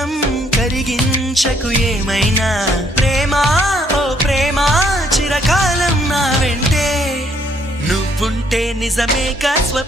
క్షణం కరిగించకు ఏమైనా ప్రేమ ఓ ప్రేమ చిరకాలం నా వెంటే నువ్వుంటే నిజమే కా